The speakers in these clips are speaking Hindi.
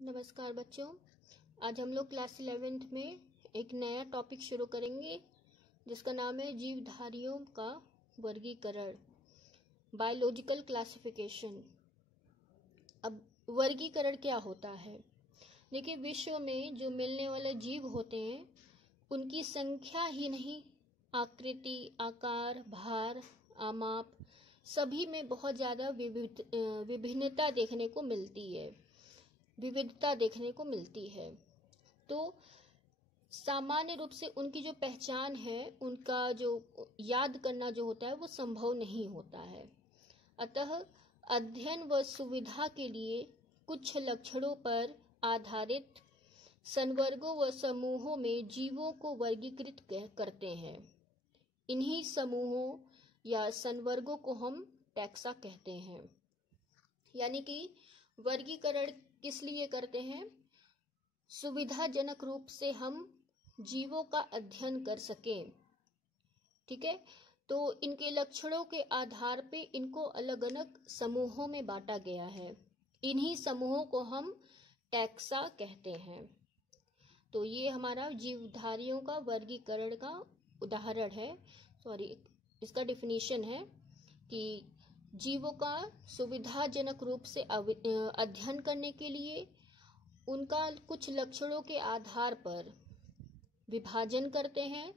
नमस्कार बच्चों। आज हम लोग क्लास 11th में एक नया टॉपिक शुरू करेंगे जिसका नाम है जीवधारियों का वर्गीकरण, बायोलॉजिकल क्लासिफिकेशन। अब वर्गीकरण क्या होता है? देखिए, विश्व में जो मिलने वाले जीव होते हैं उनकी संख्या ही नहीं, आकृति, आकार, भार, आमाप सभी में बहुत ज़्यादा विभिन्नता देखने को मिलती है, विविधता देखने को मिलती है। तो सामान्य रूप से उनकी जो पहचान है, उनका जो याद करना जो होता है वो संभव नहीं होता है। अतः अध्ययन व सुविधा के लिए कुछ लक्षणों पर आधारित संवर्गों व समूहों में जीवों को वर्गीकृत करते हैं। इन्हीं समूहों या संवर्गों को हम टैक्सा कहते हैं। यानी कि वर्गीकरण किस लिए करते हैं? सुविधाजनक रूप से हम जीवों का अध्ययन कर सकें। ठीक है, तो इनके लक्षणों के आधार पे इनको अलग अलग समूहों में बांटा गया है। इन्हीं समूहों को हम टैक्सा कहते हैं। तो ये हमारा जीवधारियों का वर्गीकरण का उदाहरण है, इसका डिफिनीशन है कि जीवों का सुविधाजनक रूप से अध्ययन करने के लिए उनका कुछ लक्षणों के आधार पर विभाजन करते हैं,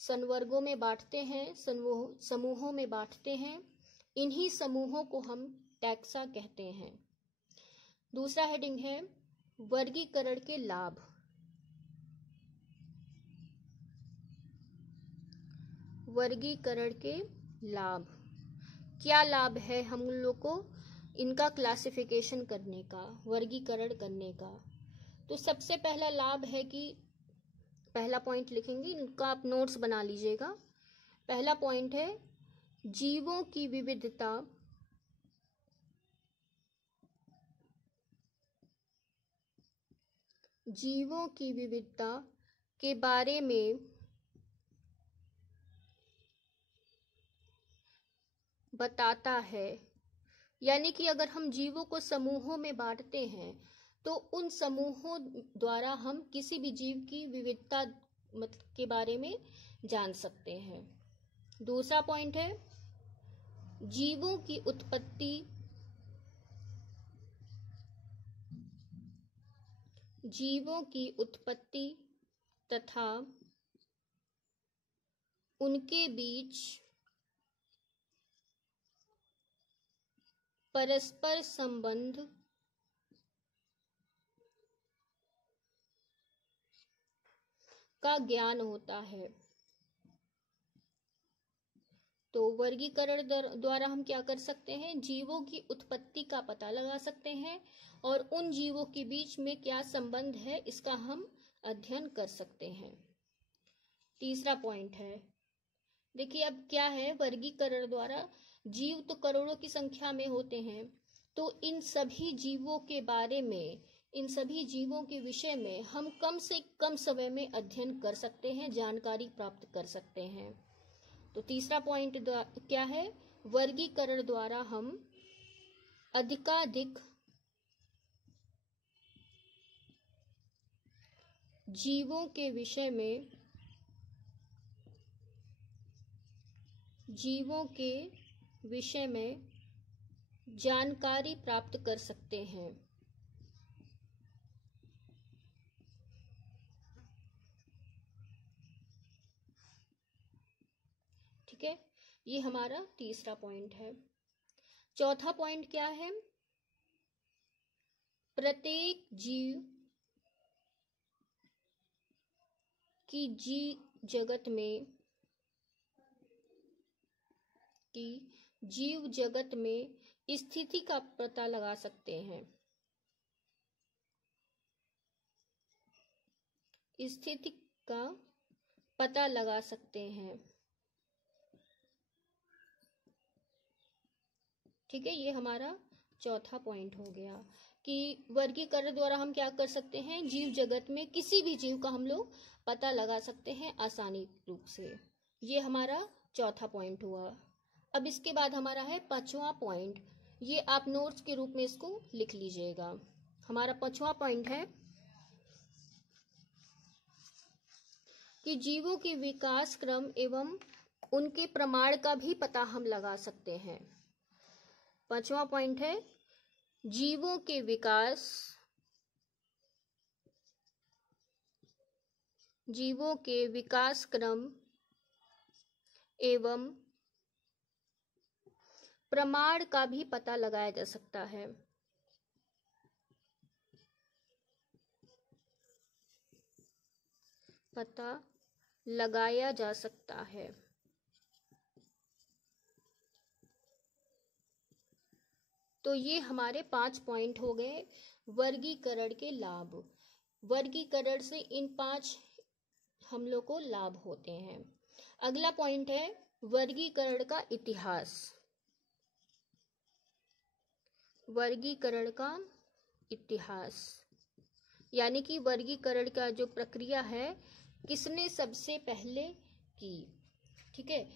संवर्गों में बांटते हैं, समूहों में बांटते हैं। इन्हीं समूहों को हम टैक्सा कहते हैं। दूसरा हेडिंग है वर्गीकरण के लाभ। वर्गीकरण के लाभ, क्या लाभ है हम लोग को इनका क्लासिफिकेशन करने का, वर्गीकरण करने का? तो सबसे पहला लाभ है कि पहला पॉइंट लिखेंगे, इनका आप नोट्स बना लीजिएगा। पहला पॉइंट है जीवों की विविधता के बारे में बताता है। यानी कि अगर हम जीवों को समूहों में बांटते हैं तो उन समूहों द्वारा हम किसी भी जीव की विविधता के बारे में जान सकते हैं। दूसरा पॉइंट है जीवों की उत्पत्ति तथा उनके बीच परस्पर संबंध का ज्ञान होता है। तो वर्गीकरण द्वारा हम क्या कर सकते हैं? जीवों की उत्पत्ति का पता लगा सकते हैं और उन जीवों के बीच में क्या संबंध है इसका हम अध्ययन कर सकते हैं। तीसरा पॉइंट है, देखिए अब क्या है, वर्गीकरण द्वारा जीव तो करोड़ों की संख्या में होते हैं, तो इन सभी जीवों के बारे में, इन सभी जीवों के विषय में हम कम से कम समय में अध्ययन कर सकते हैं, जानकारी प्राप्त कर सकते हैं। तो तीसरा पॉइंट क्या है? वर्गीकरण द्वारा हम अधिकाधिक जीवों के विषय में जानकारी प्राप्त कर सकते हैं। ठीक है, ये हमारा तीसरा पॉइंट है। चौथा पॉइंट क्या है? प्रत्येक जीव की जीव जगत में स्थिति का पता लगा सकते हैं। स्थिति का पता लगा सकते हैं। ठीक है, ये हमारा चौथा पॉइंट हो गया कि वर्गीकरण द्वारा हम क्या कर सकते हैं? जीव जगत में किसी भी जीव का हम लोग पता लगा सकते हैं आसानी रूप से। ये हमारा चौथा पॉइंट हुआ। अब इसके बाद हमारा है पांचवा पॉइंट, ये आप नोट्स के रूप में इसको लिख लीजिएगा। हमारा 5वां पॉइंट है कि जीवों के विकास क्रम एवं उनके प्रमाण का भी पता हम लगा सकते हैं। 5वां पॉइंट है जीवों के विकास क्रम एवं प्रमाण का भी पता लगाया जा सकता है। पता लगाया जा सकता है। तो ये हमारे 5 पॉइंट हो गए वर्गीकरण के लाभ। वर्गीकरण से इन 5 हम लोग को लाभ होते हैं। अगला पॉइंट है वर्गीकरण का इतिहास। वर्गीकरण का इतिहास यानी कि वर्गीकरण का जो प्रक्रिया है किसने सबसे पहले की। ठीक है,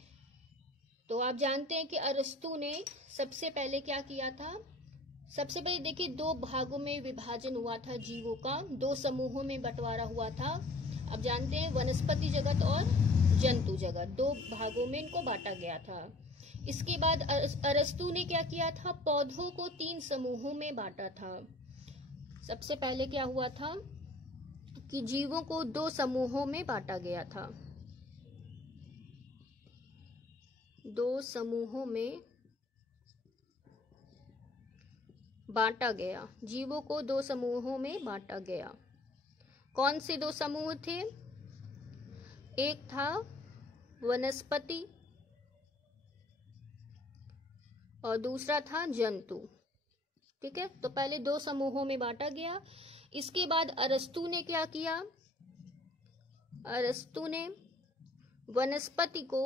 तो आप जानते हैं कि अरस्तु ने सबसे पहले क्या किया था। सबसे पहले देखिए 2 भागों में विभाजन हुआ था जीवों का, 2 समूहों में बंटवारा हुआ था। अब जानते हैं वनस्पति जगत और जंतु जगत, 2 भागों में इनको बांटा गया था। इसके बाद अरस्तु ने क्या किया था, पौधों को 3 समूहों में बांटा था। सबसे पहले क्या हुआ था कि जीवों को 2 समूहों में बांटा गया था। 2 समूहों में बांटा गया, जीवों को 2 समूहों में बांटा गया। कौन से 2 समूह थे? एक था वनस्पति और दूसरा था जंतु। ठीक है, तो पहले 2 समूहों में बांटा गया। इसके बाद अरस्तु ने क्या किया, अरस्तु ने वनस्पति को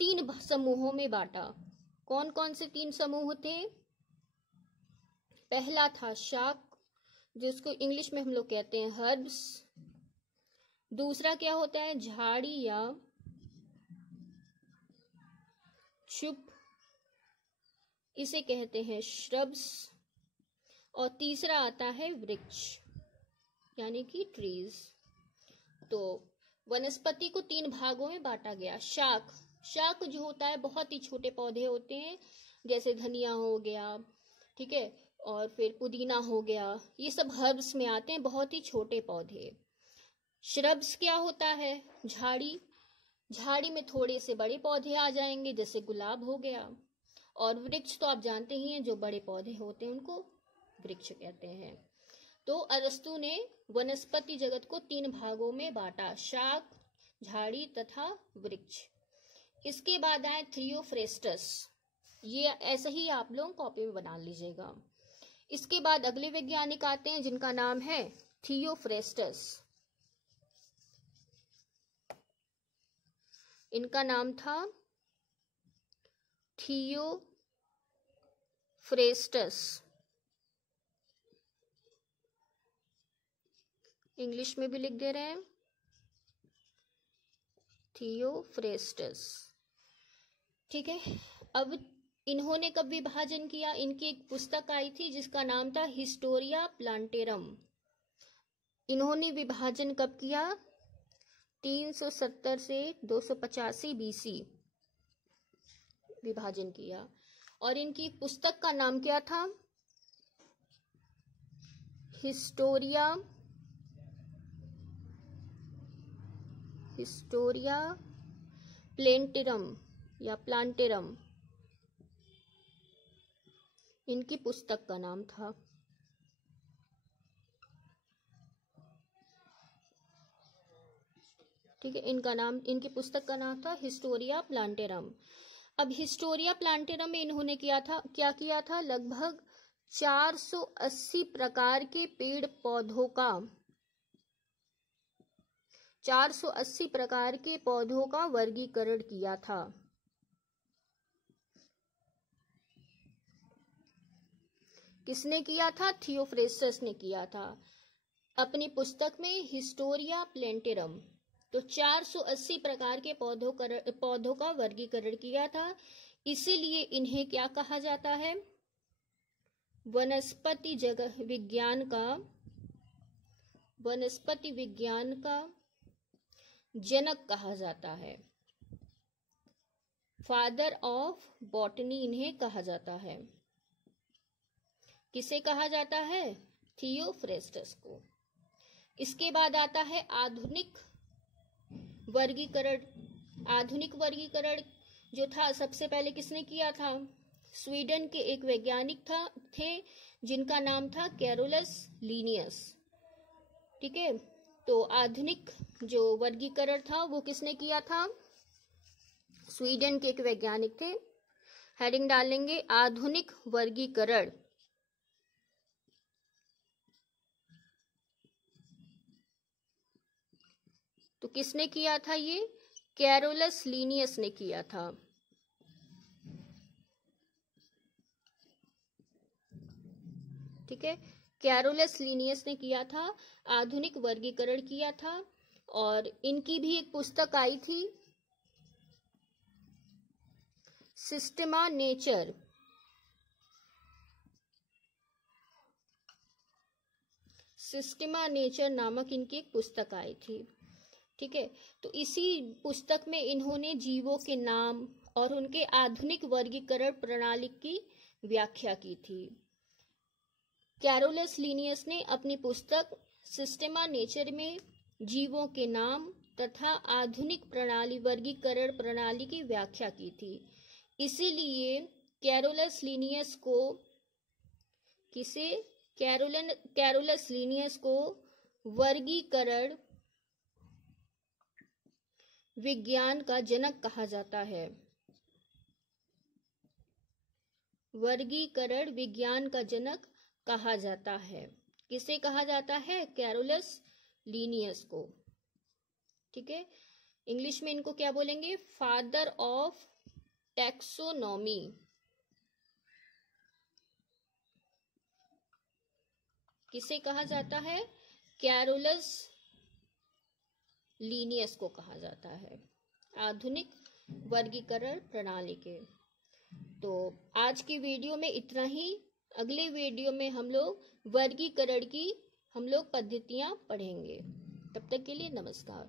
3 समूहों में बांटा। कौन कौन से 3 समूह थे? पहला था शाक, जिसको इंग्लिश में हम लोग कहते हैं हर्ब्स। दूसरा क्या होता है, झाड़ी या शुभ, इसे कहते हैं श्रब्स। और तीसरा आता है वृक्ष यानी कि ट्रीज। तो वनस्पति को 3 भागों में बांटा गया। शाक, शाक जो होता है बहुत ही छोटे पौधे होते हैं, जैसे धनिया हो गया, ठीक है, और फिर पुदीना हो गया, ये सब हर्ब्स में आते हैं, बहुत ही छोटे पौधे। श्रब्स क्या होता है, झाड़ी, झाड़ी में थोड़े से बड़े पौधे आ जाएंगे, जैसे गुलाब हो गया। और वृक्ष तो आप जानते ही हैं, जो बड़े पौधे होते हैं उनको वृक्ष कहते हैं। तो अरस्तु ने वनस्पति जगत को 3 भागों में बांटा, शाक, झाड़ी तथा वृक्ष। इसके बाद आए थियोफ्रेस्टस, ये ऐसे ही आप लोग कॉपी में बना लीजिएगा। इसके बाद अगले वैज्ञानिक आते हैं जिनका नाम है थियोफ्रेस्टस। इनका नाम था थियोफ्रेस्टस, इंग्लिश में भी लिख दे रहे हैं थियोफ्रेस्टस। ठीक है, अब इन्होंने कब विभाजन किया, इनकी एक पुस्तक आई थी जिसका नाम था हिस्टोरिया प्लांटेरम। इन्होंने विभाजन कब किया, 370 से 285 BC विभाजन किया। और इनकी पुस्तक का नाम क्या था, हिस्टोरिया प्लांटेरम या प्लांटेरम, इनकी पुस्तक का नाम था। ठीक है, इनकी पुस्तक का नाम था हिस्टोरिया प्लांटेरम। अब हिस्टोरिया प्लांटेरम में इन्होंने क्या किया था, लगभग 480 प्रकार के पेड़ पौधों का 480 प्रकार के पौधों का वर्गीकरण किया था। किसने किया था, थियोफ्रेस्टस ने किया था अपनी पुस्तक में हिस्टोरिया प्लांटेरम। तो 480 प्रकार के पौधों का वर्गीकरण किया था। इसीलिए इन्हें क्या कहा जाता है, वनस्पति विज्ञान का जनक कहा जाता है। फादर ऑफ बॉटनी इन्हें कहा जाता है। किसे कहा जाता है? थियोफ्रेस्टस को। इसके बाद आता है आधुनिक वर्गीकरण। आधुनिक वर्गीकरण जो था सबसे पहले किसने किया था? स्वीडन के एक वैज्ञानिक थे जिनका नाम था कैरोलस लीनियस। ठीक है, तो आधुनिक जो वर्गीकरण था वो किसने किया था? स्वीडन के एक वैज्ञानिक थे। हेडिंग डालेंगे आधुनिक वर्गीकरण। तो किसने किया था? ये कैरोलस लीनियस ने किया था। ठीक है, कैरोलस लीनियस ने किया था, आधुनिक वर्गीकरण किया था। और इनकी भी एक पुस्तक आई थी, सिस्टमा नेचर। सिस्टमा नेचर नामक इनकी एक पुस्तक आई थी। ठीक है, तो इसी पुस्तक में इन्होंने जीवों के नाम और उनके आधुनिक वर्गीकरण प्रणाली की व्याख्या की थी। कैरोलस लीनियस ने अपनी पुस्तक सिस्टमा नेचर में जीवों के नाम तथा आधुनिक प्रणाली वर्गीकरण प्रणाली की व्याख्या की थी। इसीलिए कैरोलस लीनियस को कैरोलस लीनियस को वर्गीकरण विज्ञान का जनक कहा जाता है। वर्गीकरण विज्ञान का जनक कहा जाता है। किसे कहा जाता है? कैरोलस लीनियस को। ठीक है, इंग्लिश में इनको क्या बोलेंगे? Father of taxonomy. किसे कहा जाता है? कैरोलस लीनियस को कहा जाता है, आधुनिक वर्गीकरण प्रणाली के। तो आज की वीडियो में इतना ही। अगले वीडियो में हम लोग वर्गीकरण की पद्धतियां पढ़ेंगे। तब तक के लिए नमस्कार।